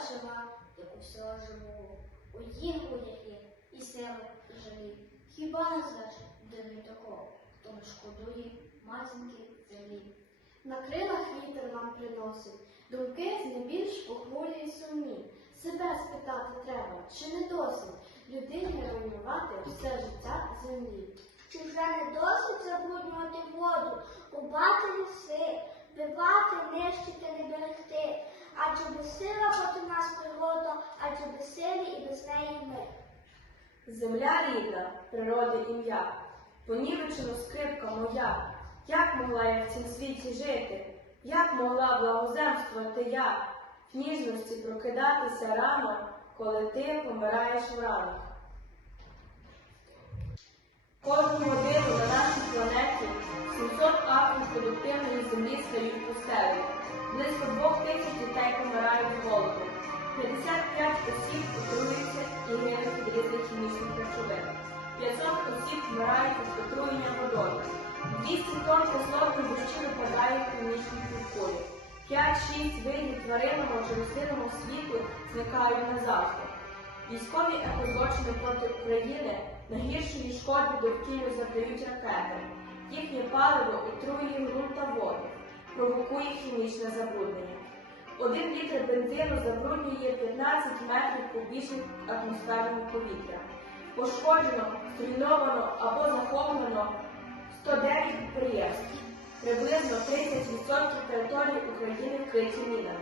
жива, як усього живого. У будь є і сили, і жалі. Хіба назвеш дивний такого, хто не шкодує матінки землі? На крилах вітер нам приносить, думки з знебільш похмурі й сумні. Себе спитати треба, чи не досить людині руйнувати все життя землі. Чи вже не досить забруднювати воду, рубати ліси, вбивати, нищити, не берегти? Адже безсила проти нас природа, адже безсилі і без неї ми. Земля рідна, природи ім'я, понівечено скрипка моя. Як могла я в цім світі жити? Як могла благоземствувати я, в ніжності прокидатися рано, коли ти помираєш в ранах? Кожну годину на нашій планеті 700 акрів продуктивної землі стають пустелею. Близько двох тисяч дітей помирають з голоду. 55 осіб отруюються і гинуть від різних хімічних речовин. 500 осіб вмирають від отруєння водою. 200 тонн кислотних дощі випадають у нічні півкулі. 5-6 видів тваринного чи рослинного світу зникають назавжди. Військові екозлочини проти України найгіршої шкоди довкіллю завдають ракети. Їхнє паливо отруює ґрунт та воду, провокує хімічне забруднення. Один літр бензину забруднює 15 метрів кубічних атмосферного повітря. Пошкоджено, зруйновано або захоплено 109 підприємств. Приблизно 30% території України вкриті мінами.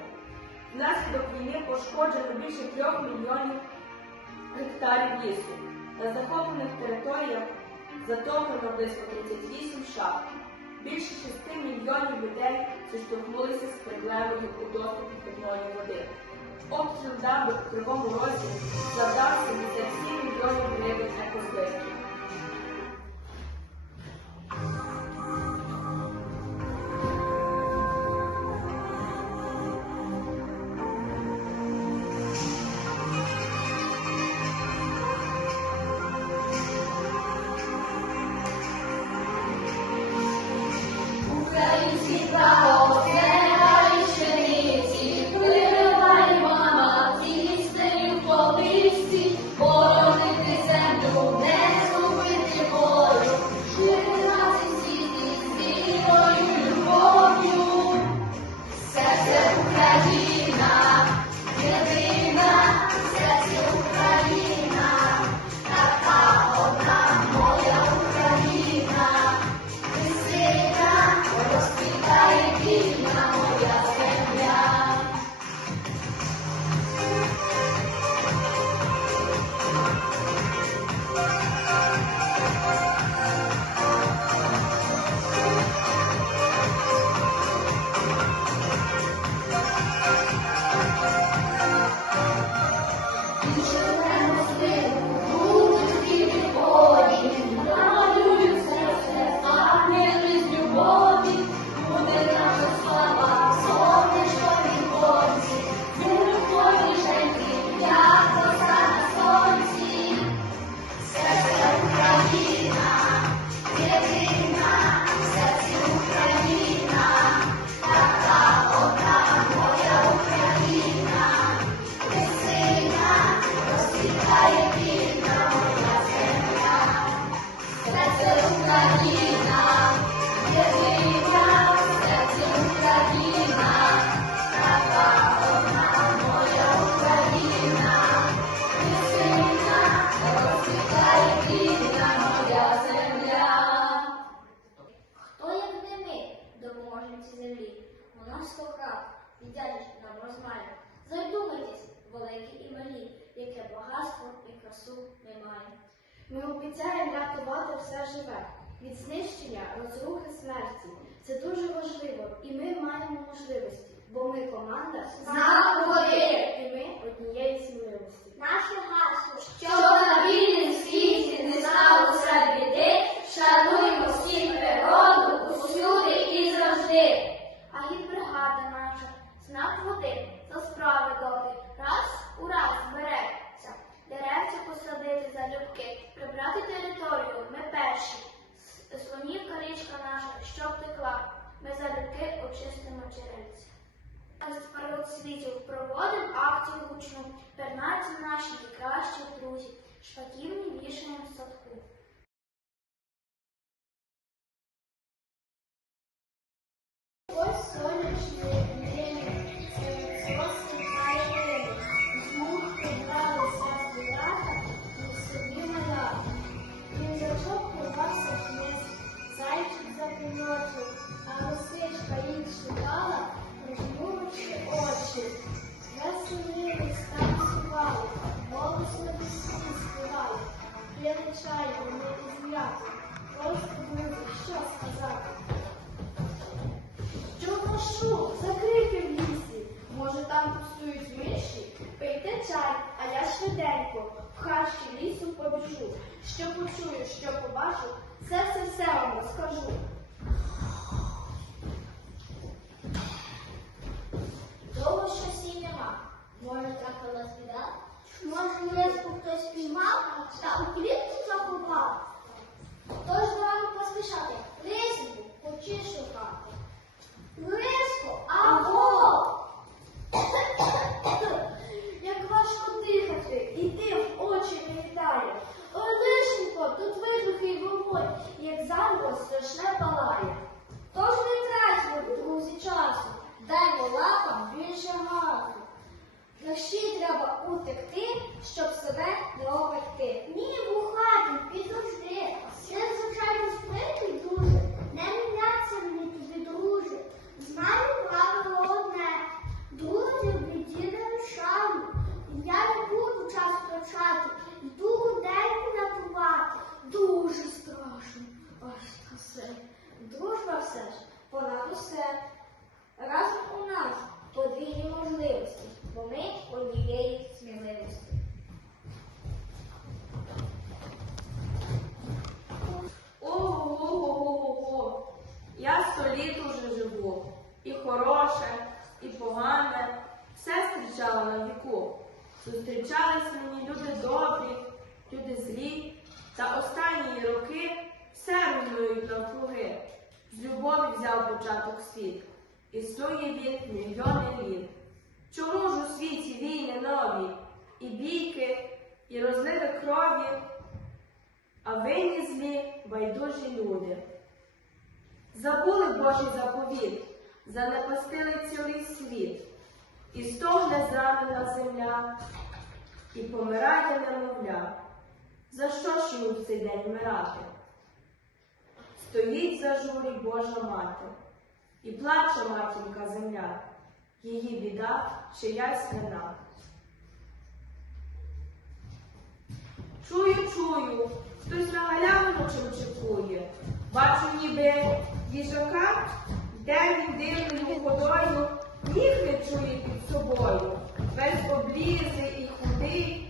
Внаслідок війни пошкоджено більше 3 мільйонів гектарів лісу. На захоплених територіях затоплено близько 38 шахт. Більше 6 мільйонів людей зіштовхнулися з проблемою у доступі питної води. Обстріл дамби в Кривому Розі завдав 77 мільйонів від знищення, розрухи смерті. Це дуже важливо, і ми маємо можливості, бо ми команда Знак води. Ось сонячний день, розсвітає небо, з мух підбралися звірята і собі маляти. Їжачок порвався вниз, зайчик запиночив, а лисичка їх шукала, прижмуривши очі. Веселились, танцювали, голосно пісні співали, п'яли чай, вони ізм'яти. Просто друзі, що сказати? А швиденько в хащі лісу побіжу. Що почую, що побачу, все все все вам розкажу. Довго щось і нема. Може, трапилась біда? Може, леску хтось піймав та у клітку заховав? Тож рано поспішати, лиску хочи шукати. Лиску, аго! Як важко дихати, і дим в очі не вітає. Ой, лишенько, тут вибухи й вогонь, як зараз страшне палає. Тож не тратимо, друзі, часу, даймо лапам більше газу. Дощі треба утекти, щоб себе не оберти. Ні, вухати, підожди. Все звичайно спритий дуже, не міняться мені тобі, друже. Знаю правило одне. Друзі, в біді не лишаю. Я не буду час втрачати, йду гуденьку рятувати. Дуже страшно. Ось та все. Дружба все ж, понад усе. Разом у нас подвійні можливості, бо ми однієї сміливості. Ого-го-го-го-го. Я сто літ уже живу. І хороше, і погане. Все на. Зустрічались мені люди добрі, люди злі. Та останні роки все руйнують навкруги. З любові взяв початок світ. Існує він мільйони літ. Чому ж у світі війни нові? І бійки, і розливи крові, а винні злі байдужі люди. Забули Божий заповіт, занепастили цілий світ, і стогне зранена земля, і помирає немовля. За що ж йому в цей день вмирати? Стоїть за журі Божа мати, і плаче матінка земля, її біда чиясь вина. Чую, чую, хтось на галявину чимчикує. Бачу ніби їжака, йде він дивною ходою, ніг не чує під собою. Весь облізий і худий,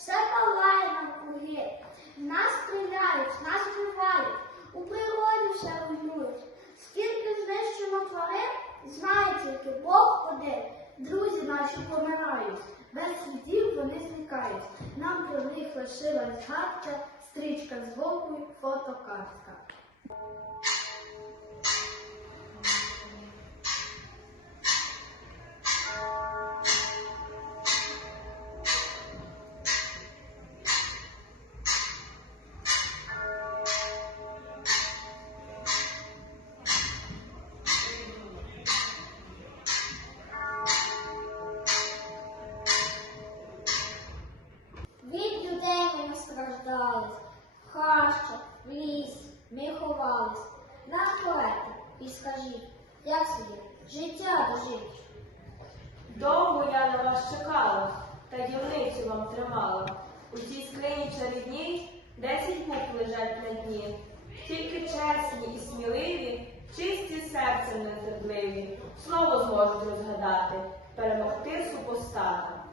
все палає навкруги. Нас стріляють, нас вбивають, у природі все руйнують. Скільки знищено тварин, знає тільки Бог один. Друзі наші помирають, без слідів вони зникають. Нам про них лишилась стрічка збоку, й фотокартка. Від У цій скрині чарівній десять букв лежать на дні. Тільки чесні і сміливі чисті серцем нетерпливі, слово зможуть розгадати, перемогти супостата.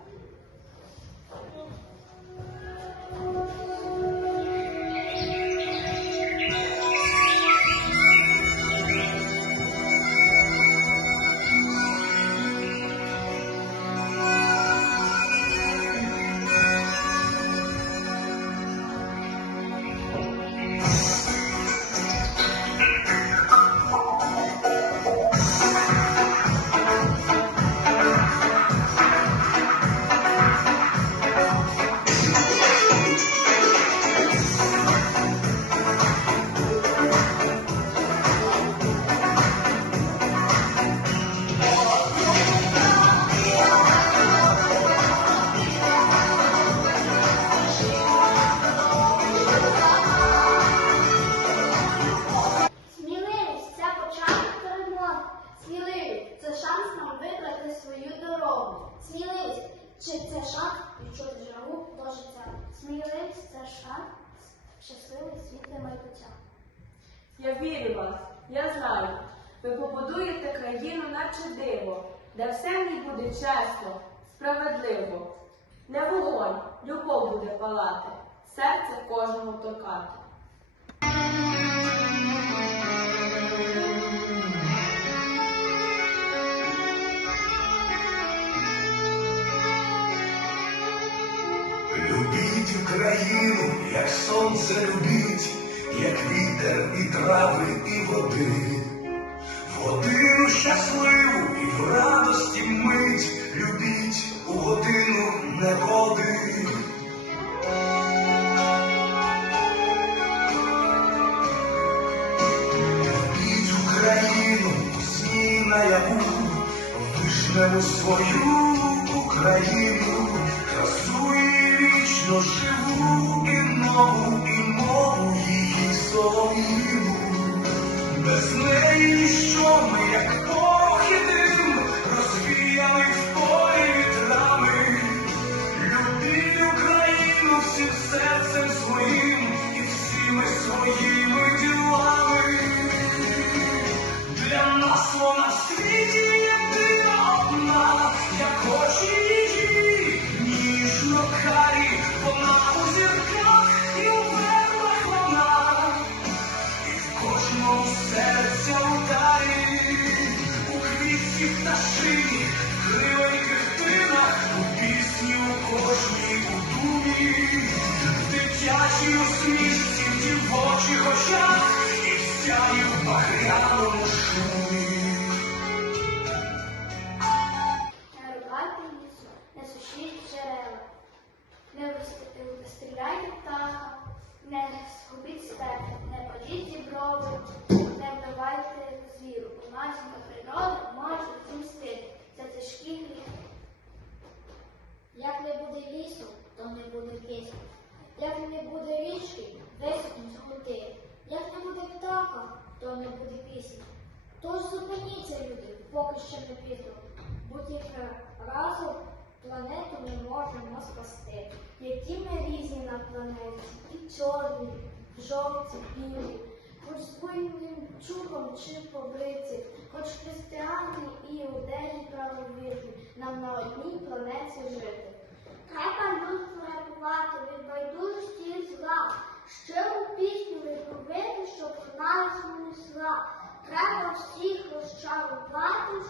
Як сонце любіть, як вітер і трави, і води. Годину щасливу і в радості мить любіть у годину негоди. Любіть Україну, сні наяву, вишневу свою Україну, красу і вічно живу, і і її солов'їну. Без неї що ми, як порох Як не буде лісу, то не буде пісні. Як не буде річки, висохнуть гути. Як не буде птаха, то не буде пісні. Тож зупиніться, люди, поки ще не. Бо тільки разом планету ми можемо спасти. Які ми різні на планеті, і чорні, жовті, білі, хоч з буйним чубом чи побриті, хоч християни і іудеї правовірні, нам на одній планеті жити. Треба людство рятувати від байдужості і зла. Щиру пісню не відповіти, щоб вона несла. Треба всіх розчарувати,